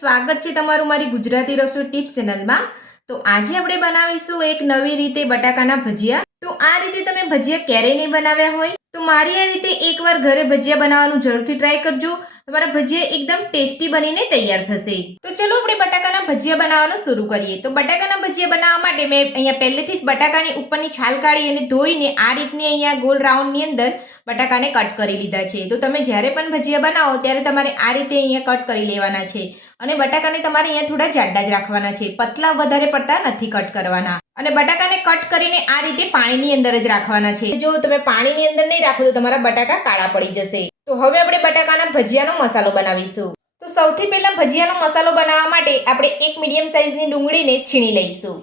સ્વાગત છે તમારું મારી ગુજરાતી રસોઈ ટિપ્સ ચેનલમાં। તો આજે આપણે બનાવીશું એક નવી રીતે બટાકાના ભજીયા। તો આ રીતે તમે ભજીયા ક્યારેય નહીં બનાવ્યા હોય તો મારી આ રીતે એકવાર ઘરે ભજીયા બનાવવાનું જરૂરથી ટ્રાય કરજો। તમારા ભજીયા એકદમ ટેસ્ટી બનીને તૈયાર થશે। તો ચલો આપણે બટાકાના ભજીયા બનાવવાનું શરૂ કરીએ। તો બટાકાના ભજીયા બનાવવા માટે મેં અહીંયા પહેલેથી જ બટાકાની ઉપરની છાલ કાઢી અને ધોઈને આ રીતની અહીંયા ગોલ રાઉન્ડની અંદર બટાકાને કટ કરી લીધા છે। તો તમે જ્યારે પણ ભજીયા બનાવો ત્યારે તમારે આ રીતે અહીંયા કટ કરી લેવાના છે અને બટાકાને તમારે અહીંયા થોડા જાડા જ રાખવાના છે, પતલા વધારે પડતા નથી કટ કરવાના। અને બટાકાને કટ કરીને આ રીતે પાણીની અંદર જ રાખવાના છે। જો તમે પાણીની અંદર નહીં રાખો તો તમારા બટાકા કાળા પડી જશે। તો હવે આપણે બટાકાના ભજીયાનો મસાલો બનાવીશું। તો સૌથી પહેલા ભજીયાનો મસાલો બનાવવા માટે આપણે એક મીડિયમ સાઈઝની ડુંગળીને છીણી લઈશું।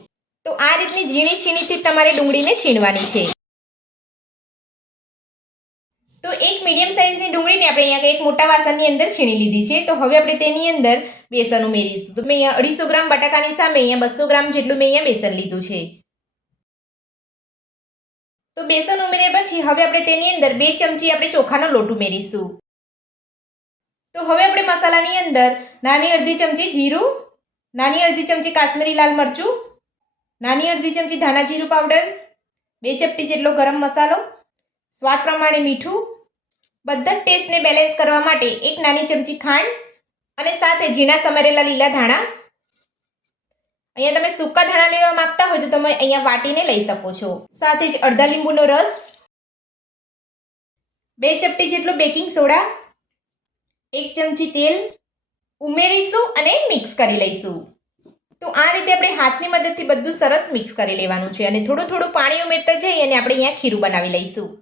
તો આ રીતની ઝીણી છીણીથી તમારે ડુંગળીને છીણવાની છે। તો એક મીડિયમ સાઈઝની ડુંગળીને આપણે અહીંયા એક મોટા વાસણની અંદર છીણી લીધી છે। તો હવે આપણે તેની અંદર બેસન ઉમેરીશું। તો મેં અહીંયા 250 ગ્રામ બટાકાની સામે અહીંયા 200 ગ્રામ જેટલું મેં અહીંયા બેસન લીધું છે। તો બેસન ઉમેર્યા પછી હવે આપણે તેની અંદર 2 ચમચી આપણે ચોખાનો લોટ ઉમેરીશું। તો હવે આપણે મસાલાની અંદર નાની અડધી ચમચી જીરું, નાની અડધી ચમચી કાશ્મીરી લાલ મરચું, નાની અડધી ચમચી ધાણા જીરું પાવડર, 2 ચપટી જેટલો ગરમ મસાલો, સ્વાદ પ્રમાણે મીઠું, બધા ટેસ્ટને બેલેન્સ કરવા માટે 1 નાની ચમચી ખાંડ અને સાથે ઝીણા સમારેલા લીલા ધાણા। અહીંયા તમે સૂકા ધાણા લેવા માંગતા હોય તો તમે અહીંયા વાટીને લઈ શકો છો। સાથે જ અડધા લીંબુનો રસ, 2 ચપટી જેટલો બેકિંગ સોડા, 1 ચમચી તેલ ઉમેરીશું અને મિક્સ કરી લઈશું। તો આ રીતે આપણે હાથની મદદથી બધું સરસ મિક્સ કરી લેવાનું છે અને થોડું થોડું પાણી ઉમેરતા જઈ અને આપણે અહીંયા ખીરું બનાવી લઈશું।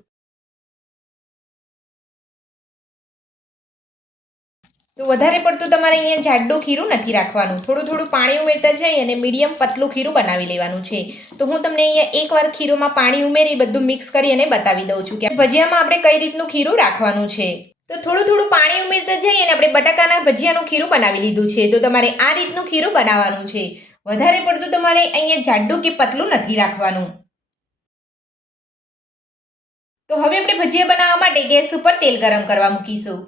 તો વધારે પડતું તમારે અહીંયા જાડું ખીરું નથી રાખવાનું, થોડું થોડું પાણી ઉમેરતા જઈ અને મીડિયમ પતલું ખીરું બનાવી લેવાનું છે। તો હું તમને અહીંયા એકવાર ખીરુંમાં પાણી ઉમેરી બધું મિક્સ કરી અને બતાવી દઉં છું કે ભજીયામાં આપણે કઈ રીતનું ખીરું રાખવાનું છે। તો થોડું થોડું પાણી ઉમેરતા જઈ અને આપણે બટાકાના ભજીયાનું ખીરું બનાવી લીધું છે। તો તમારે આ રીતનું ખીરું બનાવવાનું છે, વધારે પડતું તમારે અહીંયા જાડું કે પતલું નથી રાખવાનું। તો હવે આપણે ભજીયા બનાવવા માટે ગેસ ઉપર તેલ ગરમ કરવા મૂકીશું।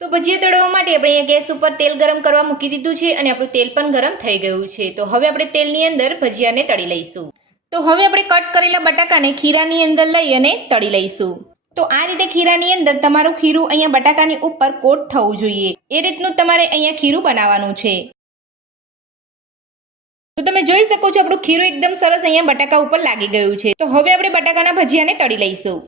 તો ભજીયા તળવા માટે આપણે અહીંયા ગેસ ઉપર તેલ ગરમ કરવા મૂકી દીધું છે અને આપણું તેલ પણ ગરમ થઈ ગયું છે। તો હવે આપણે તેલની અંદર ભજીયાને તળી લઈશું। તો હવે આપણે કટ કરેલા બટાકાને ખીરાની અંદર લઈ અને તળી લઈશું। તો આ રીતે ખીરાની અંદર તમારું ખીરું અહીંયા બટાકાની ઉપર કોટ થવું જોઈએ, એ રીતનું તમારે અહીંયા ખીરું બનાવવાનું છે। તો તમે જોઈ શકો છો આપણું ખીરું એકદમ સરસ અહીંયા બટાકા ઉપર લાગી ગયું છે। તો હવે આપણે બટાકાના ભજીયાને તળી લઈશું।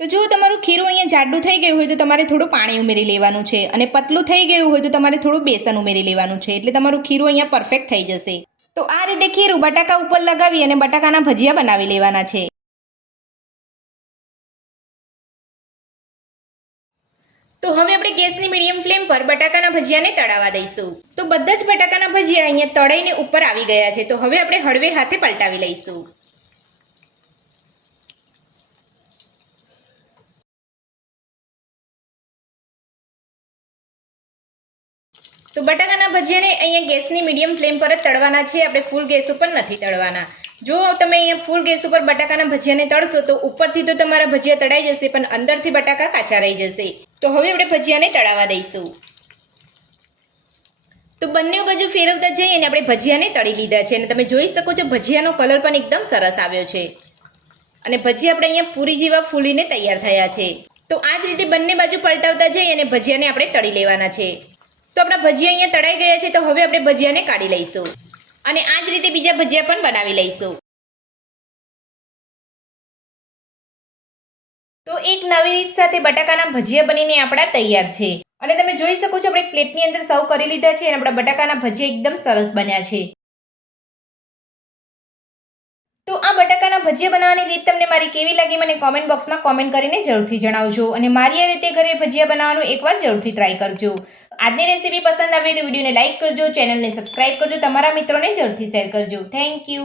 તો જો તમારું ખીરું અહીંયા જાડું થઈ ગયું હોય તો તમારે થોડું પાણી ઉમેરી લેવાનું છે અને પતલું થઈ ગયું હોય તો તમારે થોડું બેસન ઉમેરી લેવાનું છે, એટલે તમારું ખીરું અહીંયા પરફેક્ટ થઈ જશે। તો આ રીતે ખીરું બટાકા ઉપર લગાવી અને બટાકાના ભજીયા બનાવી લેવાના છે। તો હવે આપણે ગેસની મીડિયમ ફ્લેમ પર બટાકાના ભજીયાને તળાવવા દઈશું। તો બધા જ બટાકાના ભજીયા અહીંયા તળાઈને ઉપર આવી ગયા છે। તો હવે આપણે હળવે હાથે પલટાવી લઈશું। તો બટાકાના ભજીયાને અહીંયા ગેસની મીડિયમ ફ્લેમ પર જ તળવાના છે, આપણે ફૂલ ગેસ ઉપર નથી તળવાના। જો તમે અહીંયા ફૂલ ગેસ ઉપર બટાકાના ભજીયાને તળશો તો ઉપરથી તો તમારા ભજીયા તળાઈ જશે પણ અંદરથી બટાકા કાચા રહી જશે। તો હવે આપણે ભજીયાને તળાવવા દઈશું। તો બંને બાજુ ફેરવતા જઈએ અને આપણે ભજીયાને તળી લીધા છે અને તમે જોઈ શકો છો ભજીયાનો કલર પણ એકદમ સરસ આવ્યો છે અને ભજીયા આપણે અહીંયા પૂરી જેવા ફૂલીને તૈયાર થયા છે। તો આ જ રીતે બંને બાજુ પલટાવતા જઈએ અને ભજીયાને આપણે તળી લેવાના છે। તો આપણા ભજીયા અહીંયા તળાઈ ગયા છે। તો હવે આપણે ભજીયાને કાઢી લઈશું અને આ જ રીતે બીજા ભજીયા પણ બનાવી લઈશું। તો એક નવી રીત સાથે બટાકાના ભજીયા બનીને આપણા તૈયાર છે અને તમે જોઈ શકો છો આપણે પ્લેટની અંદર સર્વ કરી લીધા છે અને આપણા બટાકાના ભજીયા એકદમ સરસ બન્યા છે। તો આ બટાકાના ભજીયા બનાવવાની રીત તમને મારી કેવી લાગી મને કોમેન્ટ બોક્સમાં કોમેન્ટ કરીને જરૂરથી જણાવજો અને મારી આ રીતે ઘરે ભજીયા બનાવવાનું એકવાર જરૂરથી ટ્રાય કરજો। આજની રેસીપી પસંદ આવે તો વિડીયોને લાઇક કરજો, ચેનલને સબસ્ક્રાઇબ કરજો, તમારા મિત્રોને જરૂરથી શેર કરજો। Thank you.